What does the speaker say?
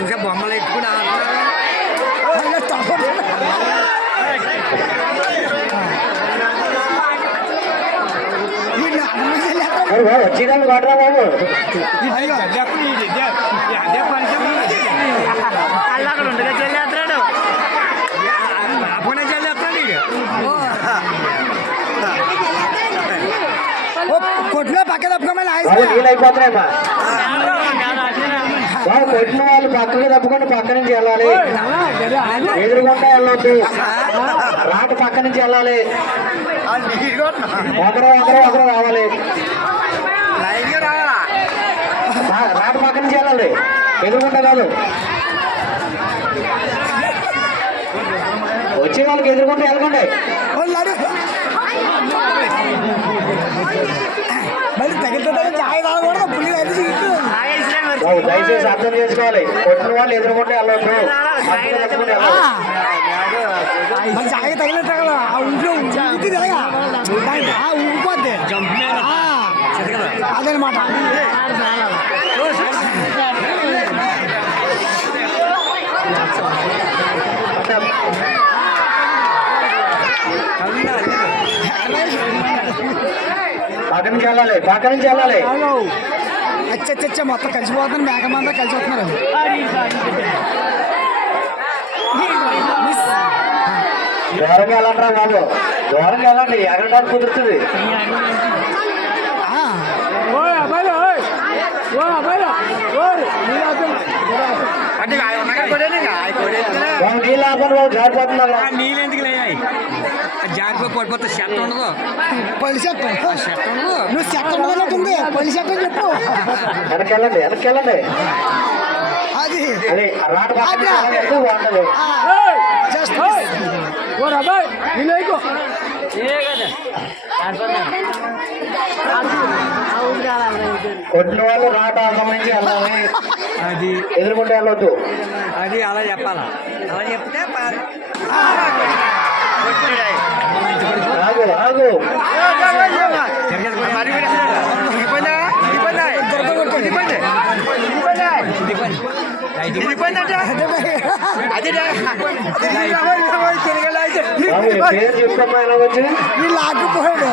ఇంకా బొమ్మలు ఎట్టుకుని వచ్చిందని కొట్టరా బాబు. అక్కడ ఉండగా చెల్లేస్తాడు నాకునే చెల్లేస్తాడు కొట్లో పక్క తప్పుకోమని నీళ్ళు అయిపోతున్నాయమ్మా. కొట్టిన వాళ్ళు పక్కకి తప్పుకొని పక్క నుంచి వెళ్ళాలి. ఎదురుకుంటా వెళ్ళొద్దు. రాటు పక్క నుంచి వెళ్ళాలి. ఒకరు రావాలి. రాటు పక్క నుంచి వెళ్ళాలి. ఎదురుకుంటా కాదు. వచ్చే వాళ్ళకి ఎదురుకుంటూ వెళ్ళకండి. దయచేసి అర్థం చేసుకోవాలి. కొట్టిన వాళ్ళు ఎదురుకుంటే వెళ్ళొద్దు. చాయ్ తగిలితే ఊరిపోద్ది అదనమాట. పక్క నుంచి వెళ్ళాలి. పక్క నుంచి వెళ్ళాలి. అచ్చచ్చ మొత్తం కలిసిపోతుంది. మేకమంతా కలిసి వస్తున్నారు. దూరంగా వెళ్ళండి రా బాబు. దూరంగా వెళ్ళండి. ఎగరడానికి కుదురుతుంది. నీళ్ళు ఆపండి బాబు. జారిపోతున్నారు. నీళ్ళు ఎందుకు లేయాయి? జాగ్రత్త పడిపోతే షర్ట్ ఉండదు. పల్లి షర్ట్ షర్ట్ ఉండదు. నువ్వు షర్ట్ ఉండదన్నట్టుంది. పల్లి షర్ట్ అని చెప్పు. వెనకెళ్ళండి. వెనకెళ్ళండి. అది రాటు బాగుంటది. కొట్టిన వాళ్ళు రాటు ఆగమించి వెళ్ళాలి. అది ఎదురుకుంటే వెళ్ళొద్దు. అది అలా చెప్పాలా? అలా చెప్తే ఆగు ఆగు. పేరు చెప్తామా ఎలా వచ్చి లాక్కుపోయాడు.